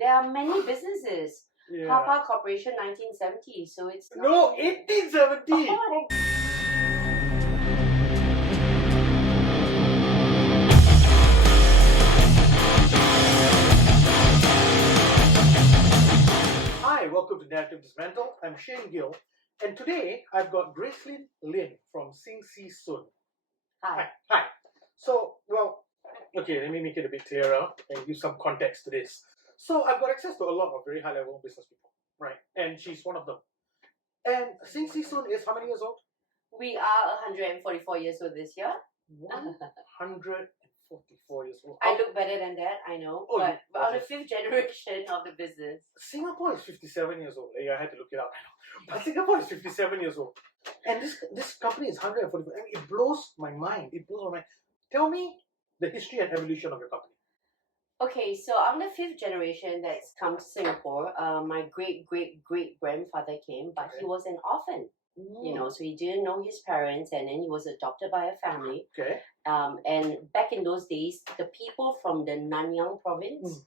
There are many businesses. Yeah. Papa Corporation 1970, so it's not... No, 1870! Oh, Hi, welcome to Narrative Dismantle. I'm Shane Gill, and today I've got Gracelyn Lin from Sing Si Sun. Hi. Hi. So, well, okay, let me make it a bit clearer and give some context to this. So, I've got access to a lot of very high-level business people, right? And she's one of them. And Sing Si Sun is how many years old? We are 144 years old this year. 144 years old. I look better than that, I know. Oh, but we're on the okay. 5th generation of the business. Singapore is 57 years old. Yeah, I had to look it up. I know. But Singapore is 57 years old. And this company is 144. And it blows my mind. It blows my mind. Tell me the history and evolution of your company. Okay, so I'm the 5th generation that's come to Singapore. My great-great-great-grandfather came, but he was an orphan. You know, so he didn't know his parents, and then he was adopted by a family. Okay. And back in those days, the people from the Nanyang province,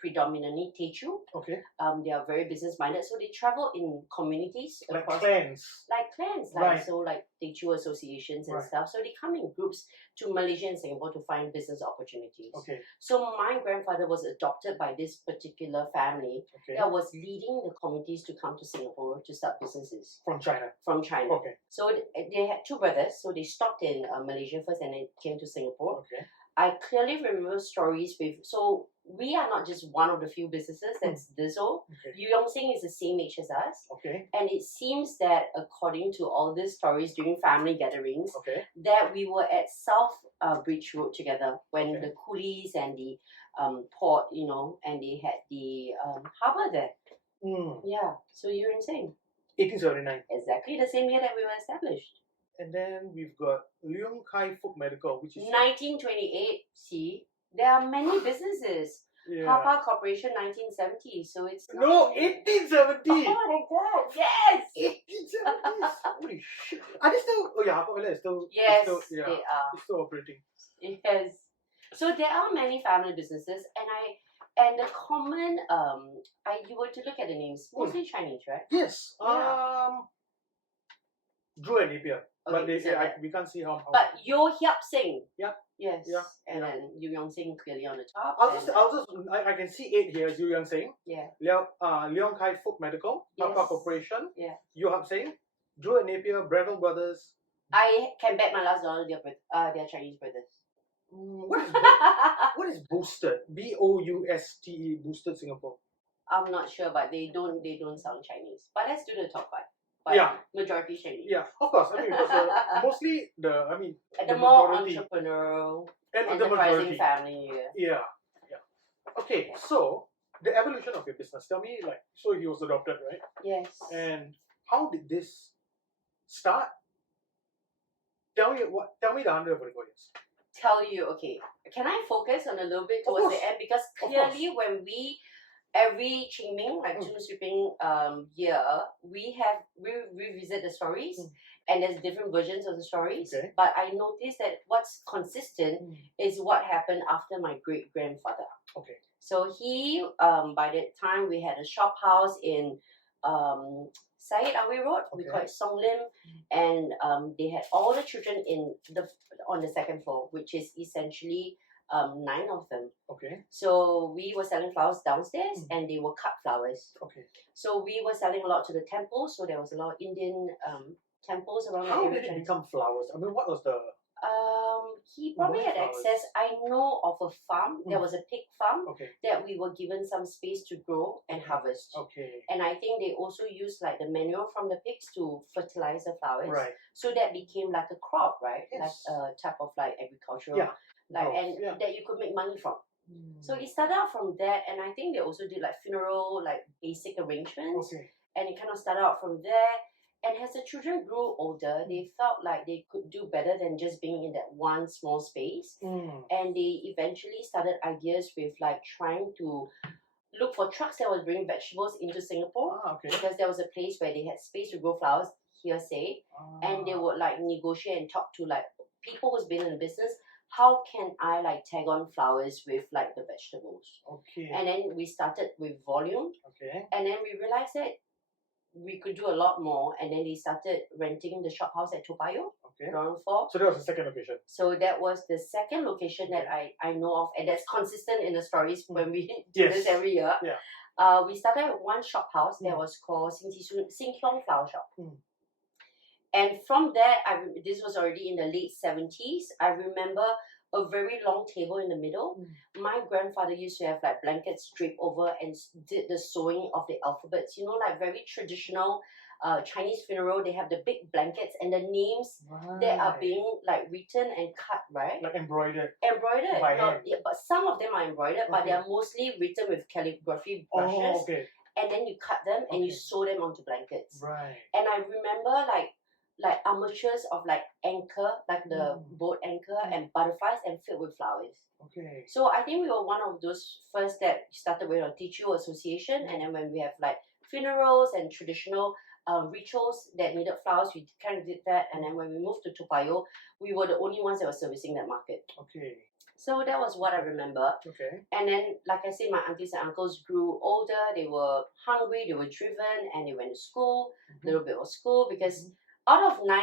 predominantly Teochew, Okay. they are very business-minded, so they travel in communities Like across, clans. like clans, Right. So like Teochew associations and Right. stuff. So they come in groups to Malaysia and Singapore to find business opportunities. Okay. So my grandfather was adopted by this particular family that was leading the communities to come to Singapore to start businesses. From China. From China. Okay. So they had two brothers, so they stopped in Malaysia first and then came to Singapore. Okay. I clearly remember stories with, so we are not just one of the few businesses that's this old. Okay. Yu Yong Sing is the same age as us. Okay. And it seems that according to all these stories during family gatherings, Okay. that we were at South Bridge Road together when the coolies and the port, you know, and they had the harbour there. Yeah, so you're insane. 1879. Exactly the same year that we were established. And then we've got Leong Kai Fook Medical, which is 1928. See, there are many businesses. Papa Corporation 1970, so it's not... No, 1870! Oh my god, yes! 1870s! Holy shit! Are they still... Oh yeah, Papa Villa is still... Yes, it's still, they are. It's still operating. Yes. So there are many family businesses, and the common you were to look at the names, mostly Chinese, right? Yes. Yeah. Drew and Napier. But they say we can't see how. But Yo Hiap Sing. Yeah. Yes. Yeah. And then Yu Yong Sing clearly on the top. I can see 8 here. Yu Yang Sing. Yeah. Leong Kai Fook Medical. Papa Corporation. Yeah. Yu Hap Sing. Drew and Napier. Bradle Brothers. I can bet my last dollar they're Chinese brothers. What is Boosted? Bousted Boosted Singapore. I'm not sure, but they don't sound Chinese. But let's do the top 5. Majority Chinese. Yeah, of course. I mean, because mostly the more entrepreneurial and enterprising family. Yeah. Okay, so the evolution of your business. Tell me, so he was adopted, right? Yes. And how did this start? Tell me the 144 years. Tell you, okay. Can I focus on a little bit towards the end? Because clearly when every Qingming, like June sweeping year, we revisit the stories and there's different versions of the stories. Okay. But I noticed that what's consistent is what happened after my great-grandfather. Okay. So he, by that time, we had a shop house in Syed Awi Road. We call it Song Lim. And they had all the children on the second floor, which is essentially 9 of them. Okay. So we were selling flowers downstairs and they were cut flowers. Okay. So we were selling a lot to the temples. So there was a lot of Indian temples around the area. How did it become flowers? I mean, what was the... he probably had access. I know of a farm. There was a pig farm that we were given some space to grow and harvest. Okay. And I think they also used like the manure from the pigs to fertilize the flowers. Right. So that became like a crop, right? Yes. Like a type of like agricultural. Yeah. That you could make money from. So it started out from that, and I think they also did like funeral, like basic arrangements. Okay. And it kind of started out from there. And as the children grew older, they felt like they could do better than just being in that one small space. And they eventually started ideas with like trying to look for trucks that would bring vegetables into Singapore. Because there was a place where they had space to grow flowers, hearsay. And they would like negotiate and talk to like people who's been in the business how can I like tag on flowers with like the vegetables? Okay. And then we started with volume. Okay. And then we realized that we could do a lot more, and then they started renting the shop house at Toa Payoh, ground floor. So that was the second location. So that was the second location that I know of, and that's consistent in the stories when we do this every year. Yeah. We started with one shop house that was called Sing Kiong Flower Shop. And from there, this was already in the late 70s. I remember a very long table in the middle. My grandfather used to have like blankets draped over and did the sewing of the alphabets. You know, like very traditional Chinese funeral. They have the big blankets and the names that are being like written and cut, right? Like embroidered. Embroidered. By hand. Yeah, but some of them are embroidered, but they are mostly written with calligraphy brushes. Oh, okay. And then you cut them and you sew them onto blankets. Right. And I remember like armatures of like anchor, like the boat anchor and butterflies and filled with flowers. Okay. So I think we were one of those first that started with a teacher association, and then when we have like funerals and traditional rituals that needed flowers, we kind of did that. And then when we moved to Toa Payoh, we were the only ones that were servicing that market. Okay. So that was what I remember. Okay. And then, like I said, my aunties and uncles grew older. They were hungry, they were driven, and they went to school, a little bit of school, because out of 9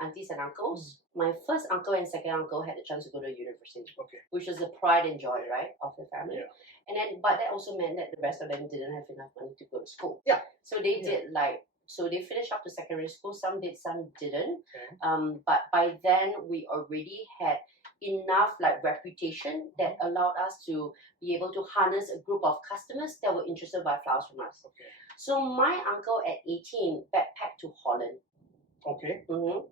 aunties and uncles, my first uncle and second uncle had the chance to go to university, which was the pride and joy, right, of the family. Yeah. And then, but that also meant that the rest of them didn't have enough money to go to school. Yeah. So they did so they finished up to secondary school. Some did, some didn't. Okay. But by then we already had enough like reputation that allowed us to be able to harness a group of customers that were interested by flowers from us. Okay. So my uncle at 18 backpacked to Holland. Okay.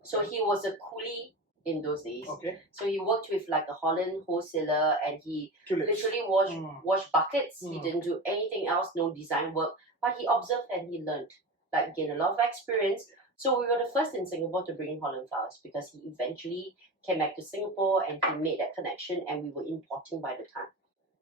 So he was a coolie in those days. Okay. So he worked with like a Holland wholesaler, and he literally washed buckets. He didn't do anything else, no design work, but he observed and he learned, like gained a lot of experience. So we were the first in Singapore to bring in Holland flowers, because he eventually came back to Singapore and he made that connection, and we were importing by the ton.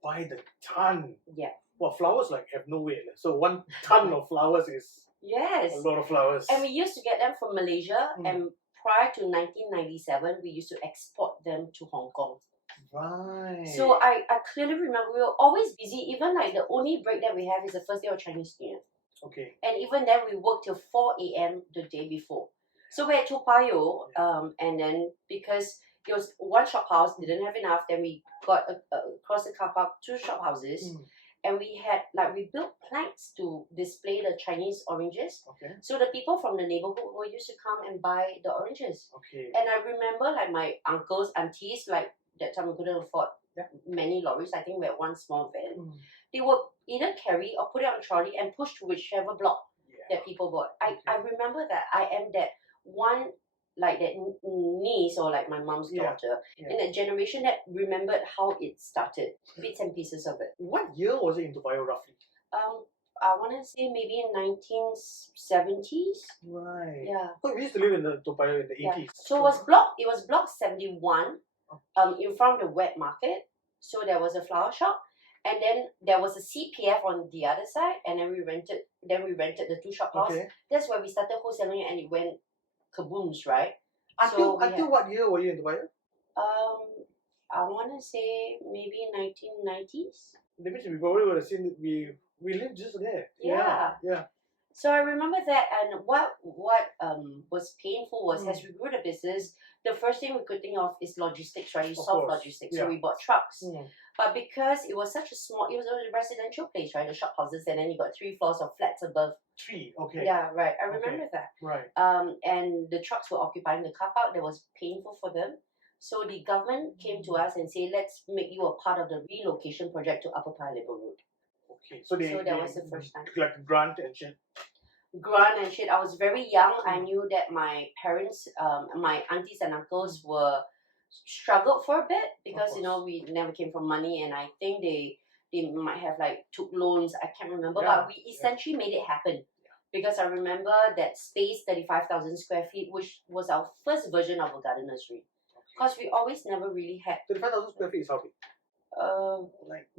By the ton? Yeah. Well, flowers like have no weight. So 1 ton of flowers is a lot of flowers. And we used to get them from Malaysia, and prior to 1997, we used to export them to Hong Kong. Right. So I clearly remember we were always busy. Even like the only break that we have is the first day of Chinese New Year. Okay. And even then we worked till 4 a.m. the day before. So we're at Toa Payoh, and then because there was one shop house, didn't have enough, then we got across the car park 2 shop houses. And we had we built planks to display the Chinese oranges. Okay. So the people from the neighborhood were used to come and buy the oranges. Okay. And I remember like my uncles, aunties, like that time we couldn't afford many lorries. I think we had one small van. They would either carry or put it on a trolley and push to whichever block that people bought. I remember that I am that one, like that niece or like my mom's daughter in that generation that remembered how it started, bits and pieces of it. What year was it in Toa Payoh roughly? I want to say maybe in 1970s. Right. Yeah. But we used to live in the Toa Payoh in the 80s. So it was block 71, in front of the wet market. So there was a flower shop, and then there was a CPF on the other side, and then we rented the 2 shop house. That's where we started wholesaling, and it went kabooms, right? Until what year were you in Toa Payoh? I want to say maybe 1990s. That means we probably would have seen that we lived just there. Yeah. So I remember that, and what was painful was as we grew the business, the first thing we could think of is logistics, right? You solve logistics, so we bought trucks. But because it was such a small, it was a residential place, right? The shop houses, and then you got 3 floors of flats above. 3, okay. Yeah, right. I remember that. Right. And the trucks were occupying the car park. That was painful for them. So the government came to us and said, let's make you a part of the relocation project to Upper Paya Lebar Road. Okay. So that was the first time. Like grant and shit. Grant and shit. I was very young. I knew that my parents, my aunties and uncles were struggled for a bit because we never came from money, and I think they might have took loans. I can't remember, but we essentially made it happen. Because I remember that space, 35,000 square feet, which was our first version of a garden nursery. Because we always never really had. 35,000 square feet is how big?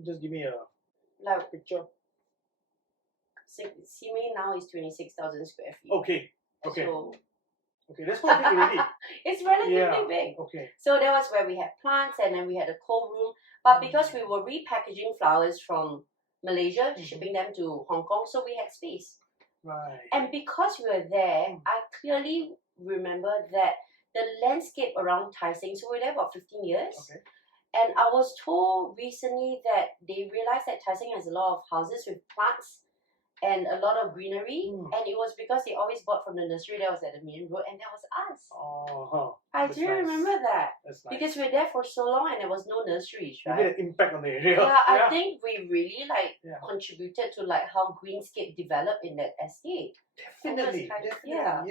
Just give me a picture. Simei now is 26,000 square feet. Okay. So Okay, that's quite big already. It's relatively big. Okay. So that was where we had plants, and then we had a cold room. But because we were repackaging flowers from Malaysia, shipping them to Hong Kong, so we had space. Right. And because we were there, I clearly remember that the landscape around Tai Seng, so we were there about 15 years. Okay. And I was told recently that they realized that Tai Seng has a lot of houses with plants and a lot of greenery, and it was because they always bought from the nursery that was at the main road, and that was us. I do remember that. That's nice. Because we were there for so long and there was no nurseries, right? You made an impact on the area. Yeah, I think we really contributed to like how greenscape developed in that estate. Definitely. Yeah.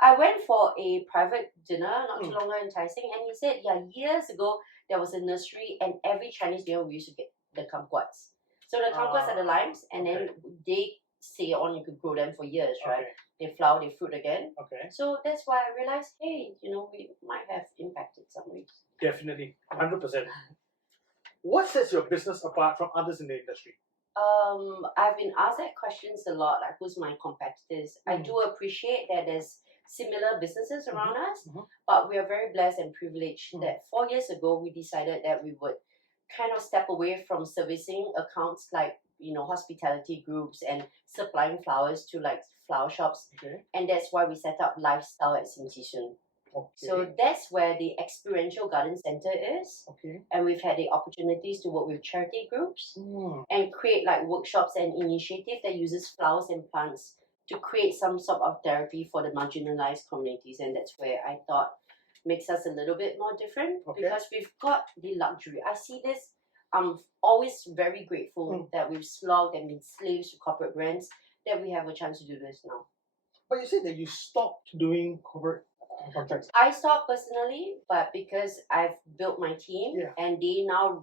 I went for a private dinner not too long ago in Tai Seng, and he said, years ago there was a nursery, and every Chinese New Year we used to get the kumquats. So the kumquats are the limes, and then they stay on. You could grow them for years, right? They flower, they fruit again. Okay. So that's why I realized, hey, we might have impacted some ways. Definitely, 100%. What sets your business apart from others in the industry? I've been asked that questions a lot, like who's my competitors. I do appreciate that there's similar businesses around us, but we are very blessed and privileged that 4 years ago we decided that we would kind of step away from servicing accounts like hospitality groups and supplying flowers to like flower shops, and that's why we set up lifestyle at Sim Chi Soon. So that's where the experiential garden center is, and we've had the opportunities to work with charity groups and create like workshops and initiative that uses flowers and plants to create some sort of therapy for the marginalized communities, and that's where I thought makes us a little bit more different because we've got the luxury. I see this. I'm always very grateful that we've slogged and been slaves to corporate brands that we have a chance to do this now. But you said that you stopped doing corporate contracts. I stopped personally, but because I've built my team and they now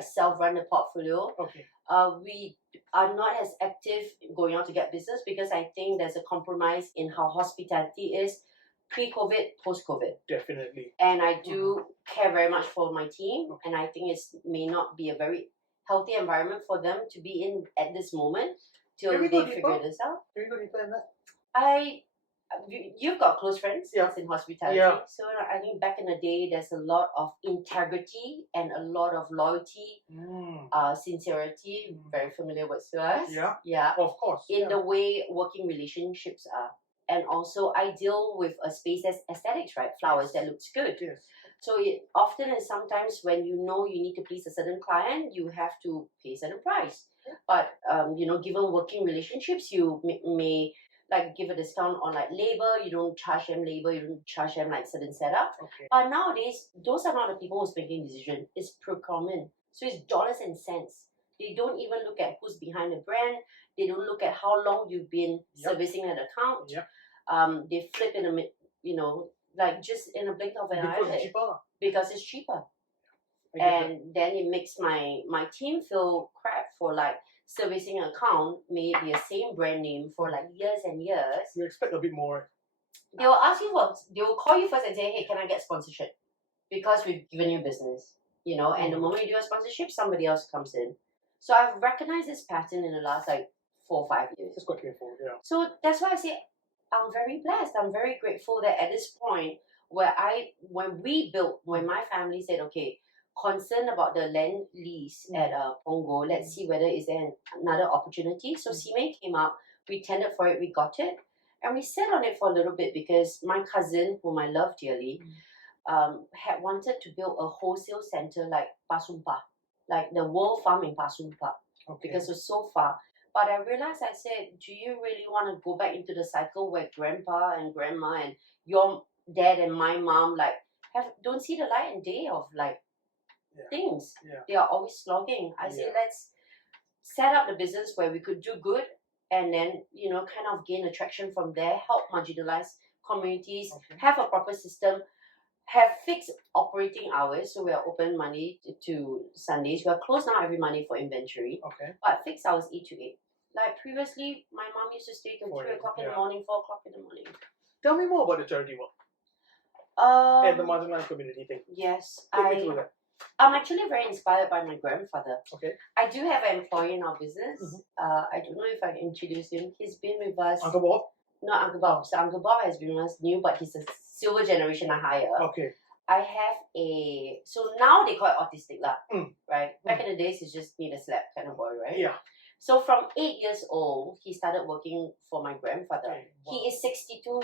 self-run the portfolio. We are not as active going out to get business because I think there's a compromise in how hospitality is pre-COVID, post-COVID. Definitely. And I do care very much for my team, and I think it may not be a very healthy environment for them to be in at this moment till they figure this out. Can we go deeper in that? You've got close friends in hospitality, so I think back in the day there's a lot of integrity and a lot of loyalty, sincerity, very familiar with us. Yeah, of course. In the way working relationships are. And also I deal with a space as aesthetics, right? Flowers that looks good. Yes. So it often and sometimes when you need to please a certain client, you have to pay a certain price. But given working relationships, you may like give a discount on like labor. You don't charge them labor. You don't charge them like certain setup. But nowadays, those are not the people who's making decision. It's procurement. So it's dollars and cents. They don't even look at who's behind the brand. They don't look at how long you've been servicing an account. They flip in just in a blink of an eye. Because it's cheaper. And then it makes my team feel crap for like servicing an account, may it be a same brand name for like years and years. You expect a bit more. They will call you first and say, hey, can I get sponsorship? Because we've given you business, and the moment you do a sponsorship, somebody else comes in. So I've recognized this pattern in the last like 4 or 5 years. It's quite painful, So that's why I say I'm very blessed. I'm very grateful that at this point when my family said, okay, concerned about the land lease at Pongo, let's see whether is there another opportunity. So CMA came up, we tendered for it, we got it, and we sat on it for a little bit because my cousin, whom I love dearly, had wanted to build a wholesale center like Pasumpa, like the World Farm in Pasumpa, because it was so far. But I realized, I said, do you really want to go back into the cycle where grandpa and grandma and your dad and my mom don't see the light and day of things? They are always slogging. I say, let's set up the business where we could do good and then, kind of gain attraction from there, help marginalized communities, have a proper system, have fixed operating hours, so we are open Monday to Sundays. We are closed now every Monday for inventory, but fixed hours 8 to 8. Like previously, my mom used to stay till 3 o'clock in the morning, 4 o'clock in the morning. Tell me more about the charity work and the marginalized community thing. Yes, Take me through that. I'm actually very inspired by my grandfather. I do have an employee in our business. I don't know if I introduced him. He's been with us. Uncle Bob? Not Uncle Bob. So Uncle Bob has been with us new, but he's a silver generation or higher. Okay. I have so now they call it autistic lah, right? Back in the days, it's just need a slap kind of boy, right? Yeah. So from 8 years old, he started working for my grandfather. Okay, wow. He is 62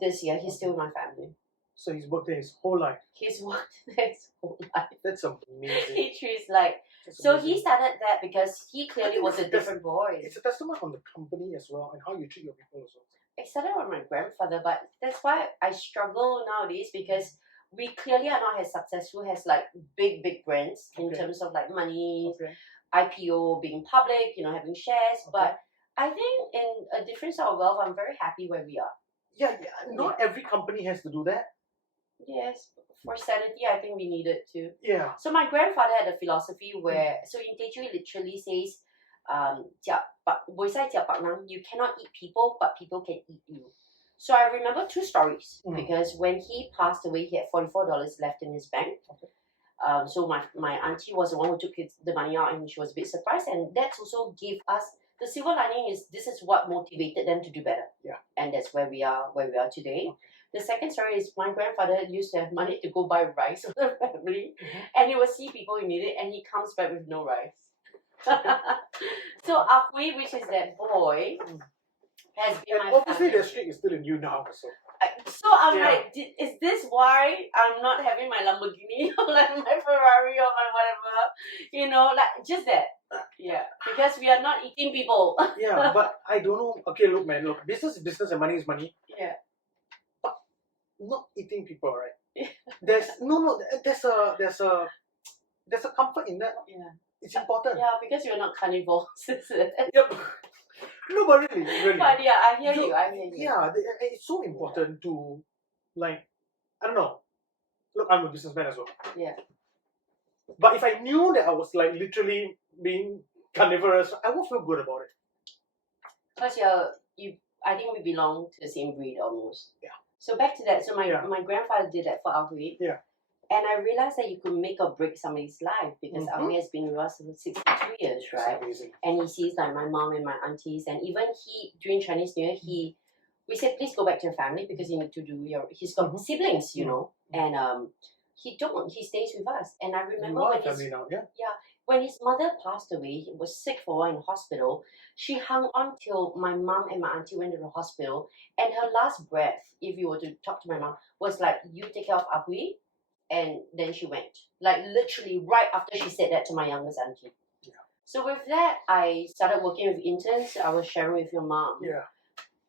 this year. He's still in my family. So he's worked there his whole life. He's worked there his whole life. That's amazing. He's like, so he started that because he clearly was a different boy. It's a testament on the company as well and how you treat your people as well. It started with my grandfather, but that's why I struggle nowadays because we clearly are not as successful as like big brands in terms of like money, IPO, being public, having shares. But I think in a different sort of wealth, I'm very happy where we are. Yeah, not every company has to do that. Yes, for sanity, I think we need it too. Yeah. So my grandfather had a philosophy where, so in Teochew it literally says, you cannot eat people, but people can eat you. So I remember 2 stories because when he passed away, he had $44 left in his bank. So my auntie was the one who took the money out, and she was a bit surprised. And that also gave us the silver lining is this is what motivated them to do better. Yeah. And that's where we are today. The second story is my grandfather used to have money to go buy rice for the family, and he would see people who need it, and he comes back with no rice. So Akui, which is that boy, has been my obviously family. the streak is still in you now, so. So I'm like, is this why I'm not having my Lamborghini or like my Ferrari or my whatever? Like just that. Yeah, because we are not eating people. Yeah, but I don't know. Okay, look, man, business is business and money is money. Yeah. But not eating people, right? There's a comfort in that. Yeah. It's important. Yeah, because you're not carnivores, is it? Yep. No, but really. But yeah, I hear you. Yeah, it's so important to, like, I don't know. Look, I'm a businessman as well. Yeah. But if I knew that I was like literally being carnivorous, I would feel good about it. Because I think we belong to the same breed almost. Yeah. So back to that. So my grandfather did that for Ahui. Yeah. And I realized that you could make or break somebody's life because Ahui has been with us for 62 years, right? That's amazing. And he sees like my mom and my aunties, and even during Chinese New Year, we said, please go back to your family because you need to do he's got siblings, and he stays with us. And I remember when his mother passed away, he was sick for a while in the hospital. She hung on till my mom and my auntie went to the hospital, and her last breath, if you were to talk to my mom, was like, you take care of Ahui. And then she went, like literally right after she said that to my youngest auntie. Yeah. So with that, I started working with interns. I was sharing with your mom. Yeah.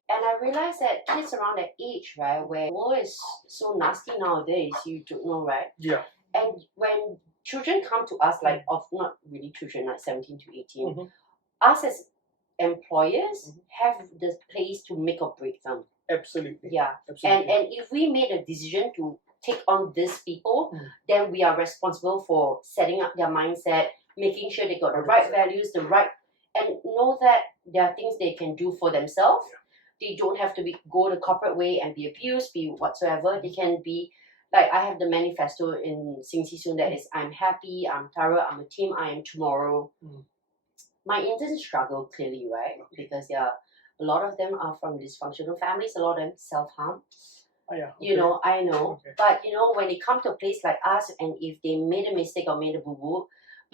And I realized that kids around that age, right, where the world is so nasty nowadays, you don't know, right? Yeah. And when children come to us, like not really children, like 17 to 18, us as employers have the place to make or break them. Absolutely. Yeah. Absolutely. And if we made a decision to take on these people, then we are responsible for setting up their mindset, making sure they got the right values, and know that there are things they can do for themselves. Yeah. They don't have to go the corporate way and be abused, be whatsoever. They can be, like I have the manifesto in Sing Si Soon that is, I'm happy, I'm Tara, I'm a team, I am tomorrow. My interns struggle clearly, right? Because a lot of them are from dysfunctional families, a lot of them self-harm. Oh, yeah. I know. Okay. But, when they come to a place like us, and if they made a mistake or made a boo-boo,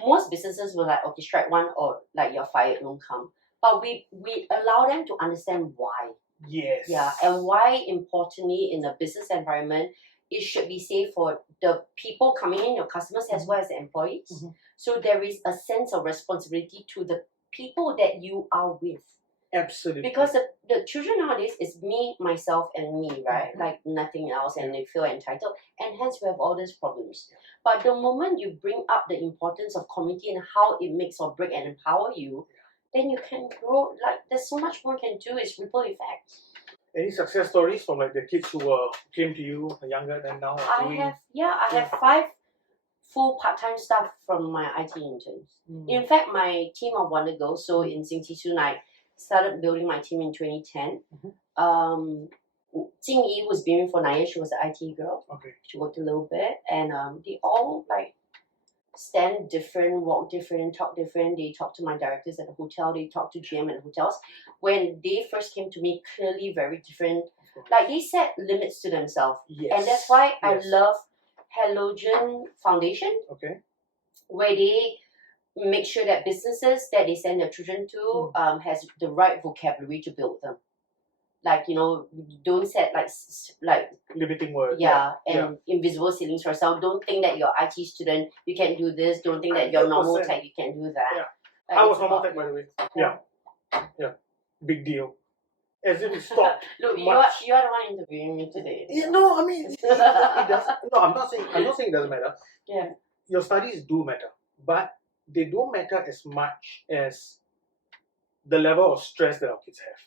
most businesses will like, okay, strike one, or like you're fired, don't come. But we allow them to understand why. Yes. Yeah, and why, importantly, in the business environment, it should be safe for the people coming in, your customers, as well as the employees. So there is a sense of responsibility to the people that you are with. Absolutely. Because the children nowadays is me, myself, and me, right? Like nothing else, and they feel entitled, and hence we have all these problems. But the moment you bring up the importance of community and how it makes or break and empower you, then you can grow. Like there's so much more you can do. It's ripple effect. Any success stories from like the kids who came to you younger than now? I have 5 full part-time staff from my IT interns. In fact, my team of Wonder Girls, so in Sing Si Soon, I started building my team in 2010. Jing Yi was being for 9 years. She was an IT girl. Okay. She worked a little bit, and they all like stand different, walk different, talk different. They talk to my directors at the hotel, they talk to GM at the hotels. When they first came to me, clearly very different. Like they set limits to themselves. Yes. And that's why I love Halogen Foundation. Okay. Where they make sure that businesses that they send their children to has the right vocabulary to build them. Like, you know, don't set like limiting words. And invisible ceilings for yourself. Don't think that your IT student you can do this. Don't think that your normal tech you can do that. Yeah. Like, I was normal tech, by the way. Yeah. Big deal. As if it stopped. Look, you are the one interviewing me today. Yeah, no, I mean it does. No, I'm not saying it doesn't matter. Yeah. Your studies do matter, but they don't matter as much as the level of stress that our kids have.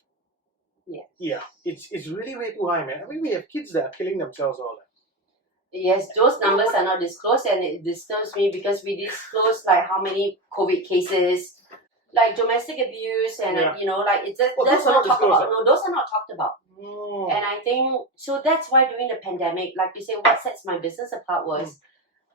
Yeah. Yeah. It's really way too high, man. I mean, we have kids that are killing themselves all that. Yes, those numbers are not disclosed, and it disturbs me because we disclose like how many COVID cases, like domestic abuse, and you know, like it's just, that's not talked about. No, those are not talked about. And I think so. That's why during the pandemic, like you say, what sets my business apart was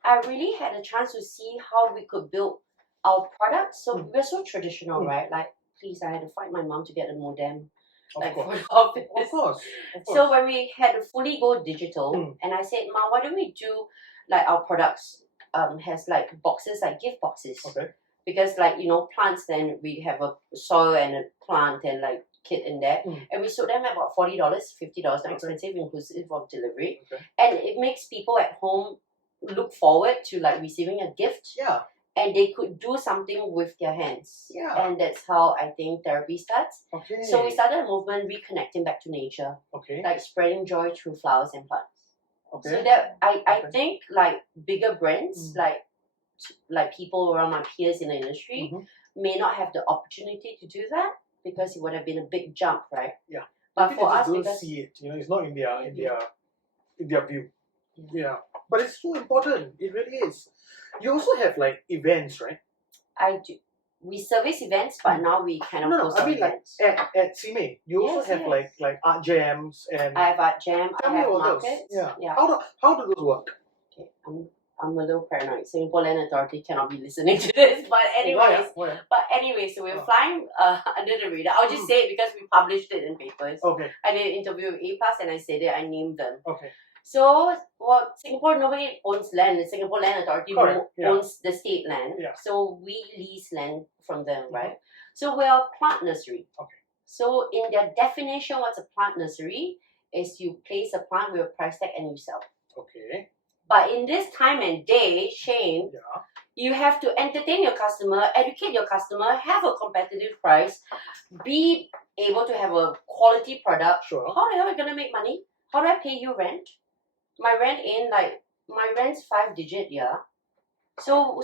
I really had a chance to see how we could build our products. So we're so traditional, right? Like, please, I had to fight my mom to get a modem. Like for the office. Of course. So when we had to fully go digital, and I said, Mom, why don't we do like our products has like boxes, like gift boxes. Okay. Because like, you know, plants, then we have a soil and a plant and like kit in there. And we sold them at about $40, $50, not expensive, inclusive of delivery. And it makes people at home look forward to like receiving a gift. Yeah. And they could do something with their hands. Yeah. And that's how I think therapy starts. Okay. So we started a movement reconnecting back to nature. Okay. Like spreading joy through flowers and plants. Okay. So that I think like bigger brands, like people around my peers in the industry may not have the opportunity to do that because it would have been a big jump, right? Yeah. But for us, don't see it, you know, it's not in their view. Yeah. But it's so important. It really is. You also have like events, right? I do. We service events, but now we kind of post on events. Like at CME, you also have like art jams and. I have art jam. I have markets. Yeah. How do those work? Okay, I'm a little paranoid. Singapore Land Authority cannot be listening to this, but anyways. Why? So we're flying under the radar. I'll just say it because we published it in papers. Okay. I did an interview with A+, and I said it. I named them. Okay. So, Singapore, nobody owns land. The Singapore Land Authority owns the state land. Yeah. So, we lease land from them, right? So, we're a plant nursery. Okay. So, in their definition, what's a plant nursery is you place a plant with a price tag and you sell. Okay. But in this time and day, Shane, you have to entertain your customer, educate your customer, have a competitive price, be able to have a quality product. Sure. How the hell are we going to make money? How do I pay you rent? My rent's 5-digit, So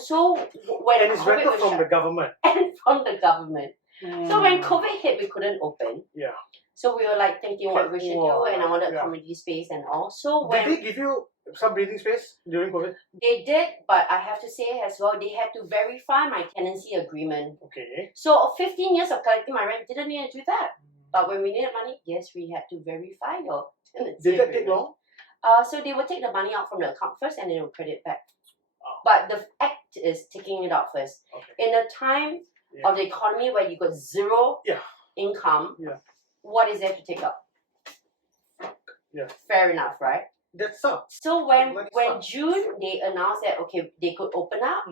when and it's rented from the government. And from the government. So when COVID hit, we couldn't open. Yeah. So we were like thinking what we should do, and I wanted community space and all. So when did they give you some breathing space during COVID? They did, but I have to say as well, they had to verify my tenancy agreement. Okay. So 15 years of collecting my rent didn't need to do that. But when we needed money, yes, we had to verify your tenancy agreement. Did that take long? So they will take the money out from the account first and then they will credit back. Oh. But the act is taking it out first. Okay. In a time of the economy where you got zero income, what is there to take out? Yeah. Fair enough, right? That sucks. So when June they announced that they could open up,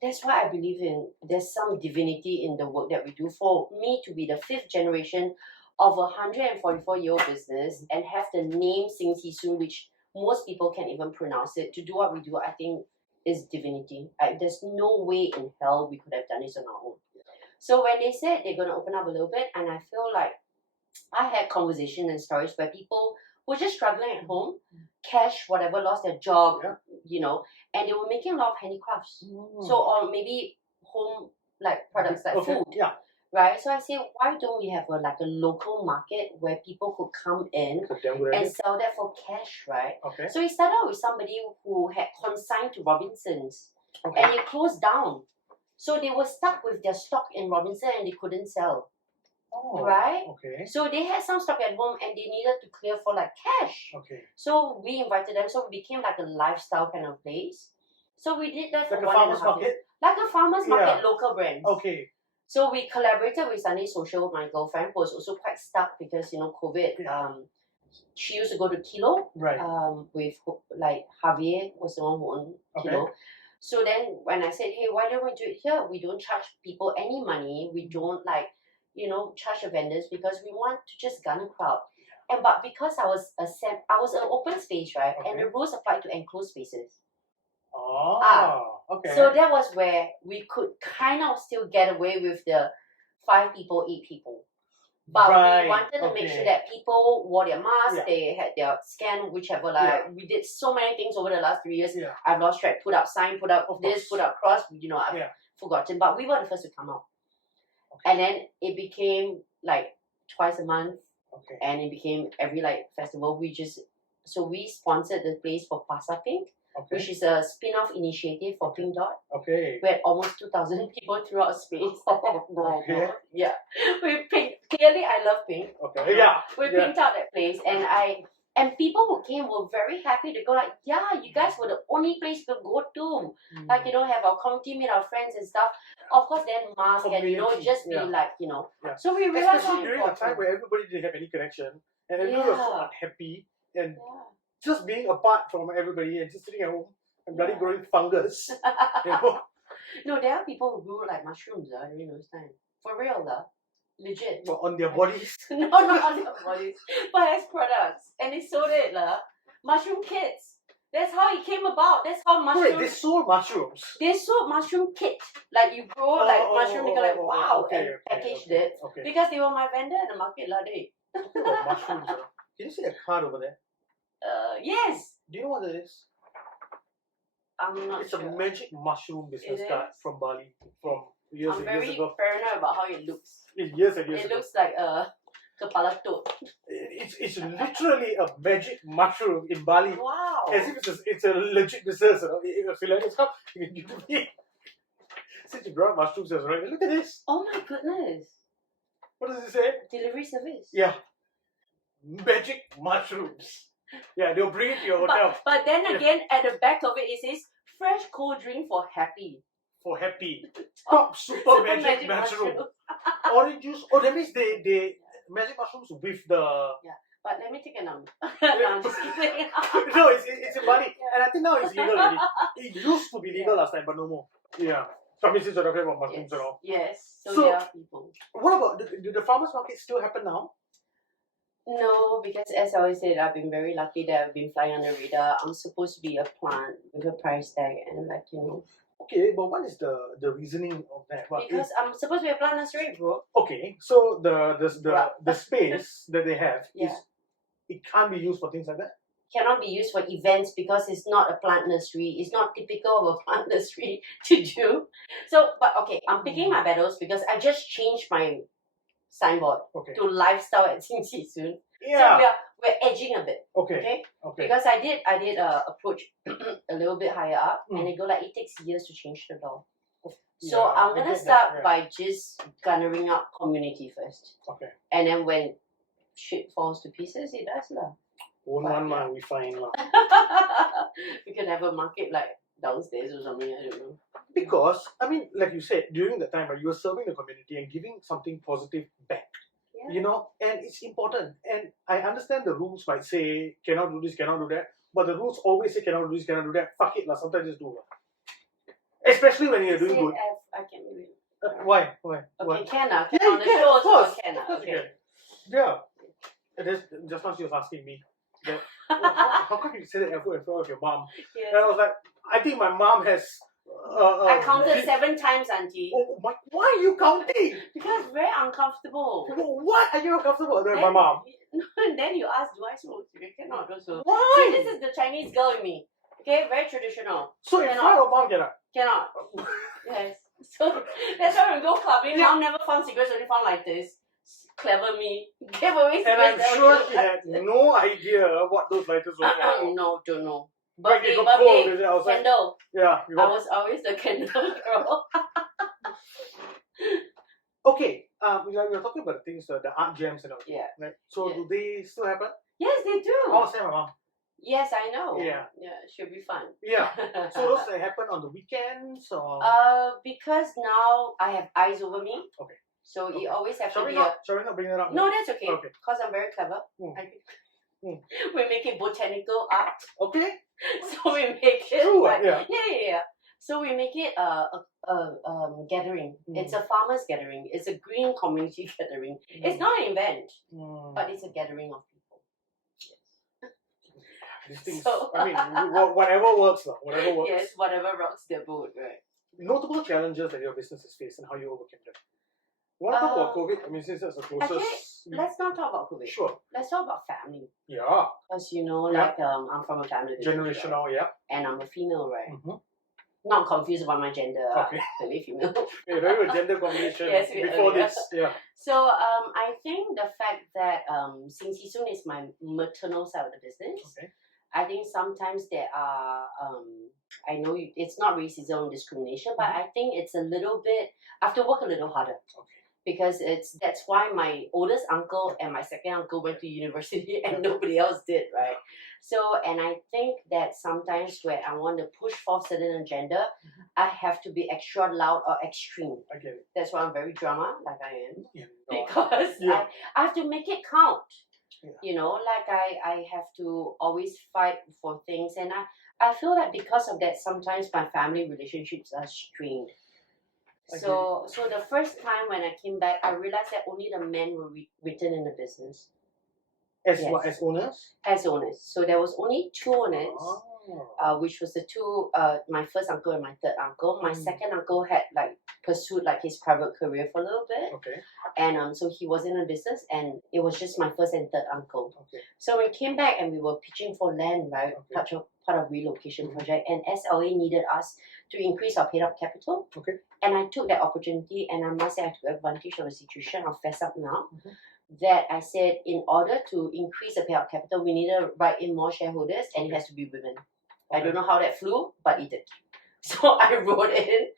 that's why I believe in there's some divinity in the work that we do. For me to be the 5th generation of a 144-year-old business and have the name Sing Si Soon, which most people can't even pronounce it, to do what we do, I think is divinity. There's no way in hell we could have done this on our own. So when they said they're going to open up a little bit, and I feel like I had conversations and stories where people were just struggling at home, cash, whatever, lost their job, you know, and they were making a lot of handicrafts. So, or maybe home like products like food. Yeah. Right, so I say, why don't we have a local market where people could come in and sell that for cash, right? Okay. So we started out with somebody who had consigned to Robinsons, and it closed down. So they were stuck with their stock in Robinson and they couldn't sell. Oh, right? Okay. So they had some stock at home and they needed to clear for like cash. Okay. So we invited them. So we became like a lifestyle kind of place. So we did that for like a farmer's market? Like a farmer's market, local brands. Okay. So we collaborated with Sunday Social, my girlfriend, who was also quite stuck because, COVID. Yeah. She used to go to Kilo. Right. With like Javier was the one who owned Kilo. So then when I said, hey, why don't we do it here? We don't charge people any money. We don't charge the vendors because we want to just garner crowd. But because I was an open space, right? And the rules applied to enclosed spaces. Okay. So that was where we could kind of still get away with the 5 people, 8 people. But we wanted to make sure that people wore their masks, they had their scan, whichever. We did so many things over the last 3 years. Yeah. I've lost track. Put up sign, put up this, put up cross. I've forgotten. But we were the first to come out. And then it became like twice a month. And it became every festival. So we sponsored the place for Pasa Pink. Which is a spin-off initiative for Pink Dot. We had almost 2,000 people throughout space. Yeah. Clearly I love pink. We pinked out that place and people who came were very happy to go you guys were the only place to go to. Have our community, meet our friends and stuff. Of course then mask and just be So we realized especially during a time where everybody didn't have any connection and everybody was so unhappy and just being apart from everybody and just sitting at home and bloody growing fungus. No, there are people who grew mushrooms during those times. For real, legit. Well, on their bodies? No, not on their bodies. But as products. And they sold it, mushroom kits. That's how it came about. That's how mushrooms... Wait, they sold mushrooms? They sold mushroom kit. You grow mushroom, you go wow, and packaged it. Because they were my vendor in the market, mushrooms, Can you see the card over there? Yes. Do you know what it is? I'm not It's sure. a magic mushroom business card from Bali from years and years ago. I'm very paranoid about how it looks. Years and years ago. It looks like a kepala toad. It's literally a magic mushroom in Bali. Wow. As if it's a legit business. If you let it come, you can give me. Since you brought mushrooms, right? Look at this. Oh my goodness. What does it say? Delivery service. Yeah. Magic mushrooms. Yeah, they'll bring it to your hotel. But then again, at the back of it says fresh cold drink for happy. For happy. Top super magic mushroom. Orange juice. Oh, that means they magic mushrooms with the... Yeah, but let me take a number. No, I'm just kidding. No, it's in Bali. And I think now it's legal already. It used to be legal last time, but no more. Yeah. So I mean, since you're talking about mushrooms and all. Yes. So there are people. What about, do the farmers market still happen now? No, because as I always said, I've been very lucky that I've been flying on the radar. I'm supposed to be a plant with a price tag and Okay, but what is the reasoning of that? Because I'm supposed to be a plant nursery, bro. Okay, so the space that they have it can't be used for things like that? Cannot be used for events because it's not a plant nursery. It's not typical of a plant nursery to do. So, but okay, I'm picking my battles because I just changed my signboard to lifestyle at Xinxi soon. Yeah. So we're edging a bit. Okay. Because I did approach a little bit higher up and they go it takes years to change the law. So I'm gonna start by just garnering up community first. Okay. And then when shit falls to pieces, it does lah. One month we find lah. We can have a market downstairs or something, I don't know. Because, I mean, like you said, during the time, you were serving the community and giving something positive back. And it's important. And I understand the rules might say, cannot do this, cannot do that. But the rules always say, cannot do this, cannot do that. Fuck it lah, sometimes just do it. Especially when you're doing good. I can't do it. Why? Okay, can on the show also can. Okay. Yeah. Just now she was asking me, how come you say that F word in front of your mom? Yes. And I was like, I think my mom has... I counted 7 times, auntie. Oh my! Why are you counting? Because very uncomfortable. What are you uncomfortable with my mom? And then you ask, do I smoke? You cannot also. Why? See, this is the Chinese girl in me. Okay, very traditional. So in front of mom cannot? Cannot. Yes. So that's why when we go clubbing, mom never found cigarettes, only found lighters. Clever me. Gave away cigarettes. And I'm sure she had no idea what those lighters were for. No, don't know. Birthday, candle. Yeah. I was always the candle girl. Okay, we were talking about the things, the art jams and all. Yeah. Right? So do they still happen? Yes, they do. I'll say my mom. Yes, I know. Yeah. Yeah, it should be fun. Yeah. So those happen on the weekends or? Because now I have eyes over me. Okay. So you always have shall to we be not, Shall we not bring that up? No, that's okay. Okay. Because I'm very clever. We make it botanical art. Okay. So we make it True, like, yeah. Yeah. So we make it a gathering. It's a farmers gathering. It's a green community gathering. It's not an event, but it's a gathering of people. These things, I mean, whatever works. Whatever works. Yes, whatever rocks the boat, right? Notable challenges that your business has faced and how you overcame them. You want to talk about COVID? I mean, since that's the closest. Actually, let's not talk about COVID. Sure. Let's talk about family. Yeah. Because like I'm from a family. Generational, right? And I'm a female, right? Mm-hmm. Not confused about my gender. Okay. Maybe female. Yeah, very gender combination before this. Yeah. So I think the fact that Sing Si Soon is my maternal side of the business. Okay. I think sometimes there are I know it's not racism or discrimination, but I think it's a little bit I have to work a little harder. Okay. Because that's why my oldest uncle and my second uncle went to university and nobody else did, right? So, and I think that sometimes when I want to push for certain agenda, I have to be extra loud or extreme. I get it. That's why I'm very drama, like I am. Yeah, because I have to make it count. Yeah. You know, like I have to always fight for things, and I feel like because of that, sometimes my family relationships are strained. So the first time when I came back, I realized that only the men were written in the business. As what? As owners? As owners. So there was only two owners, which was the two, my first uncle and my third uncle. My second uncle had pursued his private career for a little bit. Okay. And so he was in a business, and it was just my first and third uncle. Okay. So we came back and we were pitching for land, right? Okay. Part of relocation project, and SLA needed us to increase our paid up capital. Okay. And I took that opportunity, and I must say I took advantage of the situation. I'll fess up now. That I said, in order to increase the payout capital, we need to write in more shareholders, and it has to be women. I don't know how that flew, but it did. So I wrote in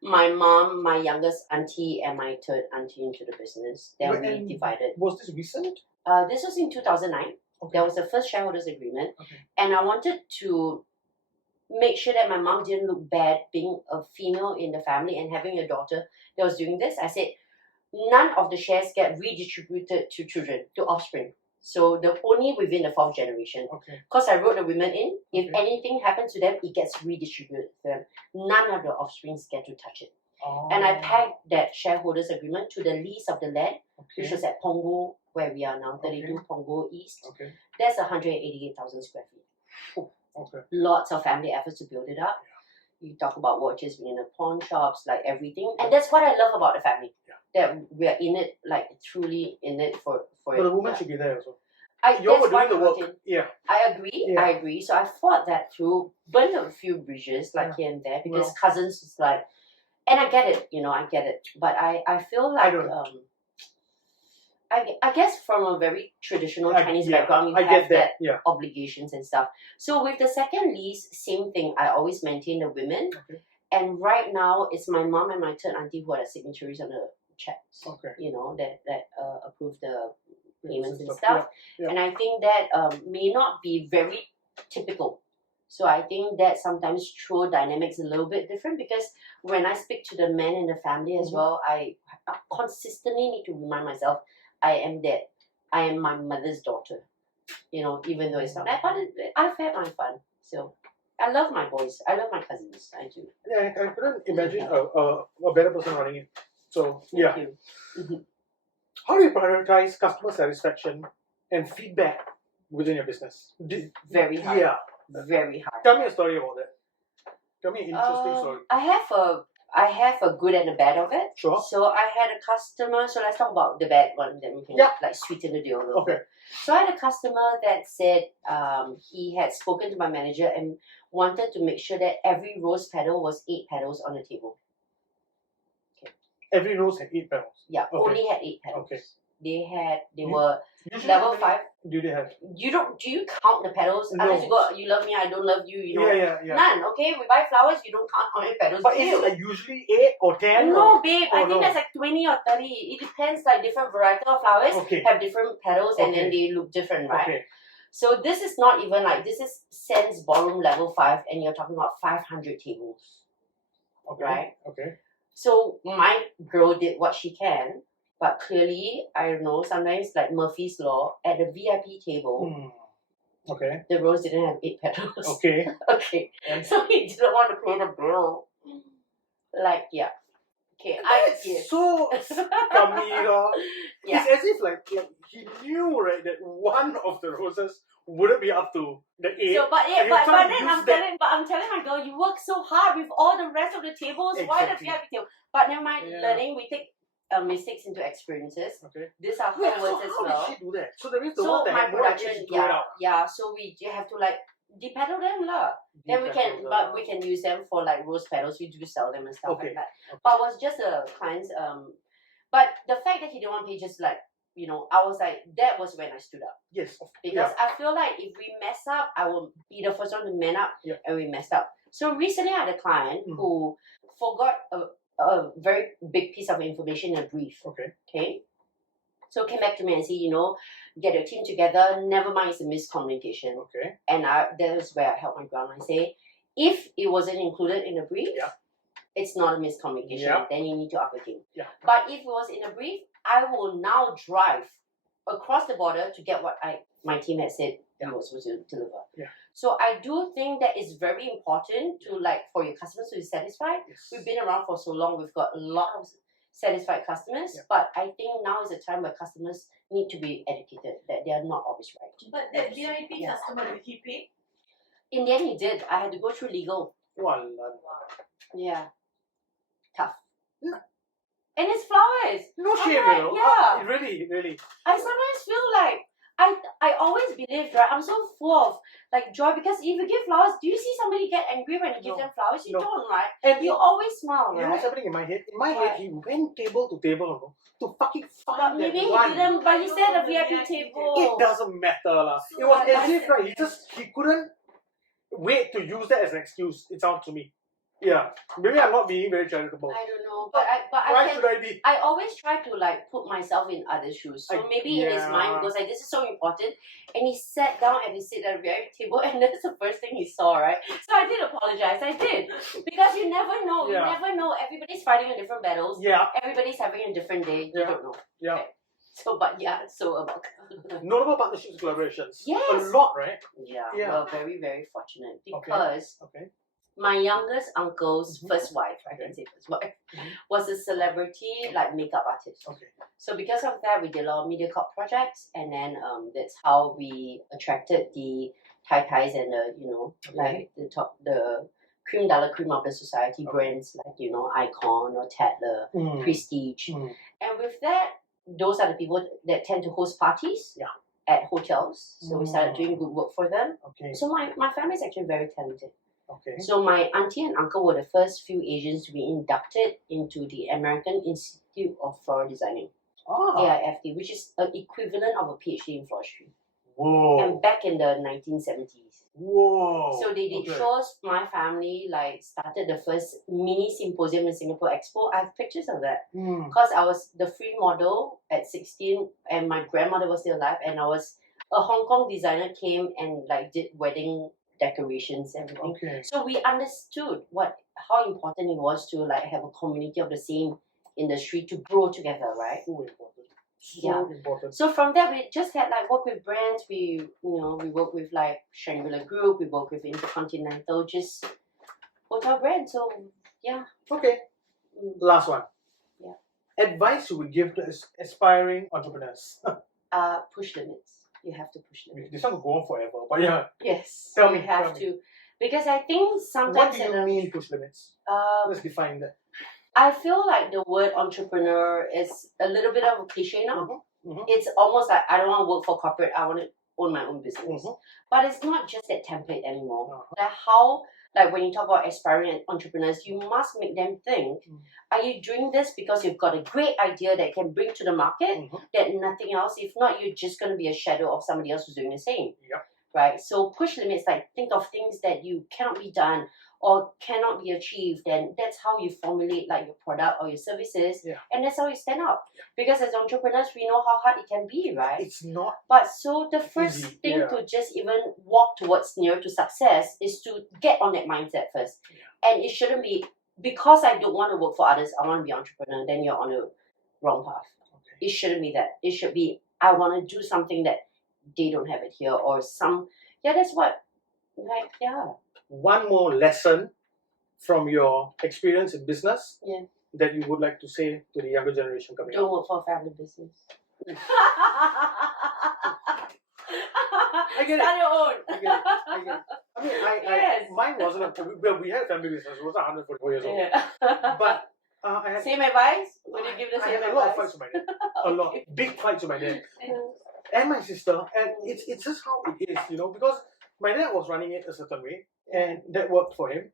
my mom, my youngest auntie, and my third auntie into the business. Then we divided. Was this recent? This was in 2009. Okay. There was the first shareholders agreement, and I wanted to make sure that my mom didn't look bad being a female in the family and having a daughter that was doing this. I said, none of the shares get redistributed to children, to offspring. So only within the fourth generation. Because I wrote the women in, if anything happens to them, it gets redistributed to them. None of the offsprings get to touch it. And I pegged that shareholders agreement to the lease of the land, which was at Punggol, where we are now, 32 Punggol East. That's 188,000 square feet. Lots of family efforts to build it up. You talk about watches being in the pawn shops, everything. And that's what I love about the family. That we're in it, truly in it for But the woman should be there also. You were doing the work. I agree. Yeah. I agree. So I fought that through, burned a few bridges here and there, because cousins was and I get it, I get it. But I feel like I guess from a very traditional Chinese background, you have that obligations and stuff. So with the second lease, same thing. I always maintain the women. And right now, it's my mom and my third auntie who are the signatories on the checks. That approve the payments and stuff. And I think that may not be very typical. So I think that sometimes throw dynamics a little bit different, because when I speak to the men in the family as well, I consistently need to remind myself, I am my mother's daughter. Even though it's not that, but I've had my fun. So I love my boys. I love my cousins. I do. Yeah, I couldn't imagine a better person running it. So Thank you. How do you prioritize customer satisfaction and feedback within your business? Very hard. Yeah. Very hard. Tell me a story about that. Tell me an interesting story. I have a good and a bad of it. Sure. So I had a customer, so let's talk about the bad one, then we can sweeten the deal a little bit. So I had a customer that said he had spoken to my manager and wanted to make sure that every rose petal was 8 petals on the table. Every rose had 8 petals? Yeah, only had 8 petals. Okay. They were level 5. Do they have? Do you count the petals? No. Unless you go, you love me, I don't love you, Yeah. None, okay? We buy flowers, you don't count how many petals. But is it usually 8 or 10? No, babe. I think there's 20 or 30. It depends, different variety of flowers have different petals and then they look different, right? So this is not even like, this is Sense Ballroom level 5 and you're talking about 500 tables. Okay. Right? Okay. So my girl did what she can, but clearly, I don't know, sometimes like Murphy's Law, at the VIP table, okay, the rose didn't have 8 petals. Okay. Okay. And So he didn't want to pay the bill. Like, yeah. Okay, it's so scummy, yeah. It's as if like he knew, right, that one of the roses wouldn't be up to the 8. So, but and he was but trying to then use I'm telling my girl, you work so hard with all the rest of the tables. Why the Exactly. VIP table? But never mind. Yeah. Learning, we take mistakes into experiences. Okay. These are her Wait, so words as how well. did she do that? So that means the So ones that my had more production, actually throw it out. yeah. So we have to like depetal them lah. Then we can, but we can use them for like rose petals. We do sell them and stuff like that. Okay. But it was just a client's but the fact that he didn't want to pay, just like, you know, I was like, that was when I stood up. Yes. Because I feel like if we mess up, I will be the first one to man up, Yeah. and we messed up. So recently I had a client who forgot a very big piece of information in a brief. Okay. So came back to me and said, you know, get your team together. Never mind, it's a miscommunication. Okay. And that is where I held my ground. I say, if it wasn't included in the brief, it's not a miscommunication. Yeah. Then you need to up the game. Yeah. But if it was in a brief, I will now drive across the border to get what my team had said you were supposed to deliver. Yeah. So I do think that it's very important to like for your customers to be satisfied. Yes. We've been around for so long, we've got a lot of satisfied customers, but I think now is a time where customers need to be educated that they are not always right. But that VIP customer, did he pay? In the end, he did. I had to go through legal. Wow. Yeah. Tough. Yeah. And it's flowers. No shame, like, you know. yeah. Really. I sometimes feel like I always believed, right? I'm so full of like joy because if you give flowers, do you see somebody get angry when you give them flowers? You don't, right? And you always smile, right? You know what's happening in my head? In my head, he went table to table, to fucking find maybe that he one. didn't, but he said a VIP table. It doesn't matter, lah. It was as if, right, he couldn't wait to use that as an excuse. It sounds to me. Yeah, maybe I'm not being very charitable. I don't know, but why should I be? I always try to like put myself in other shoes. So maybe in his mind, because like this is so important, and he sat down and he sit at a very table, and that's the first thing he saw, right? So I did apologize. I did because you never know. You never know. Everybody's fighting in different battles. Yeah. Everybody's having a different day. You don't know. Yeah. Okay. So, but yeah, so about notable partnerships, collaborations. Yes. A lot, right? Yeah. We're very, very fortunate because my youngest uncle's first wife, I can say first wife, was a celebrity like makeup artist. So because of that, we did a lot of MediaCorp projects, and then that's how we attracted the Thais and the like the cream de la cream of the society brands like Icon or Tatler, Prestige, and with that, those are the people that tend to host parties. At hotels. So we started doing good work for them. So my family is actually very talented. So my auntie and uncle were the first few Asians to be inducted into the American Institute of Floral Designing, AIFD, which is an equivalent of a PhD in floristry. Whoa! And back in the 1970s. Whoa! So they did shows. My family like started the first mini symposium in Singapore Expo. I have pictures of that because I was the free model at 16, and my grandmother was still alive, and I was a Hong Kong designer came and like did wedding decorations and everything. So we understood how important it was to like have a community of the same industry to grow together, right? So important. So from that, we just had like work with brands. We work with like Shangri-La Group. We work with Intercontinental, just hotel brands. So yeah. Okay. Last one. Yeah. Advice you would give to aspiring entrepreneurs. Push limits. You have to push limits. This one will go on forever, but yeah. Yes. Tell me. Because I think sometimes. What do you mean push limits? Let's define that. I feel like the word entrepreneur is a little bit of a cliche now. It's almost like I don't want to work for corporate. I want to own my own business. But it's not just that template anymore. Like when you talk about aspiring entrepreneurs, you must make them think, are you doing this because you've got a great idea that can bring to the market that nothing else? If not, you're just going to be a shadow of somebody else who's doing the same. Right? So push limits, like think of things that you cannot be done, or cannot be achieved, then that's how you formulate like your product or your services, and that's how you stand out. Because as entrepreneurs, we know how hard it can be, right? It's not. But so the first easy, thing to just even walk towards near to success is to get on that mindset first. And it shouldn't be because I don't want to work for others, I want to be entrepreneur, then you're on a wrong path. It shouldn't be that. It should be I want to do something that they don't have it here, or some that's what One more lesson from your experience in business that you would like to say to the younger generation coming Don't up? work for a family business. I get it. Start your own. I get it. I mean, mine wasn't we had a family business. It was 144 years old. But I had same advice? Would you give the same I had advice? a lot of fights with my dad. A lot. Big fights with my dad. And my sister. And it's just how it is, because my dad was running it a certain way and that worked for him.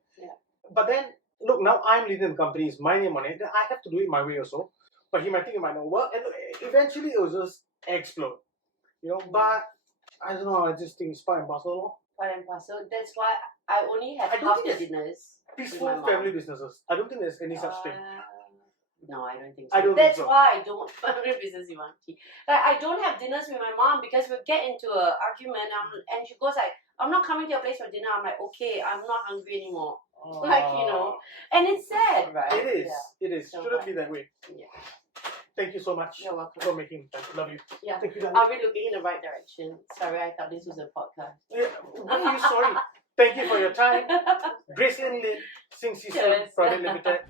But then, look, now I'm leading the company, it's my name on it, then I have to do it my way also. But he might think it might not work, and eventually it will just explode. But I don't know, I just think it's part and parcel. Part and parcel. That's why I only have half the dinners. Peaceful family businesses. I don't think there's any such thing. No, I don't think so. I don't That's think so. why I don't family business, Like I don't have dinners with my mom because we'll get into an argument and she goes like, I'm not coming to your place for dinner. I'm like, okay, I'm not hungry anymore. And it's sad, right? It is. It is. Shouldn't be that way. Thank you so much. You're welcome. For making time. Love you. Thank you, darling. Are we looking in the right direction? Sorry, I thought this was a podcast. Why are you sorry? Thank you for your time. Gracelyn Lin, Sing Season Private Limited.